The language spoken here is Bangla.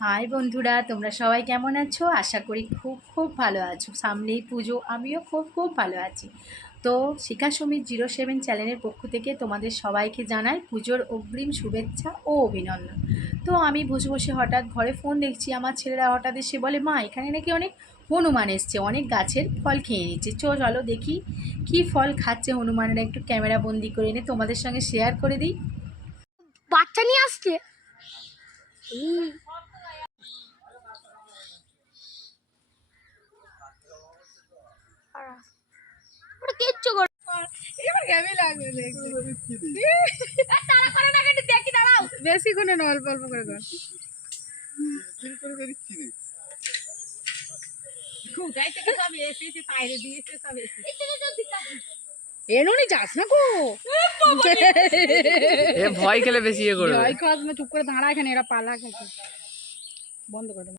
হাই বন্ধুরা, তোমরা সবাই কেমন আছো? আশা করি খুব খুব ভালো আছো। সামনেই পুজো, আমিও খুব খুব ভালো আছি। তো শিখা সুমিত 07 চ্যানেলের পক্ষ থেকে তোমাদের সবাইকে জানাই পুজোর অগ্রিম শুভেচ্ছা ও অভিনন্দন। তো আমি বসে বসে হঠাৎ ঘরে ফোন দেখছি, আমার ছেলেরা হঠাৎ এসে বলে, মা এখানে নাকি অনেক হনুমান এসছে, অনেক গাছের ফল খেয়ে নিচ্ছে। চলো দেখি কি ফল খাচ্ছে হনুমানেরা, একটু ক্যামেরা বন্দি করে এনে তোমাদের সঙ্গে শেয়ার করে দিই। বাচ্চা নিয়ে আসছে। কিচ্ছু করে বেশি করে না, অল্প অল্প করে কর। এনুনি যাস না গো, ভয় খেলে বেশি ইয়ে করবে। ভয় খাস না, চুপ করে দাঁড়া এখানে, এরা পালা খাচ্ছে। বন্ধ করে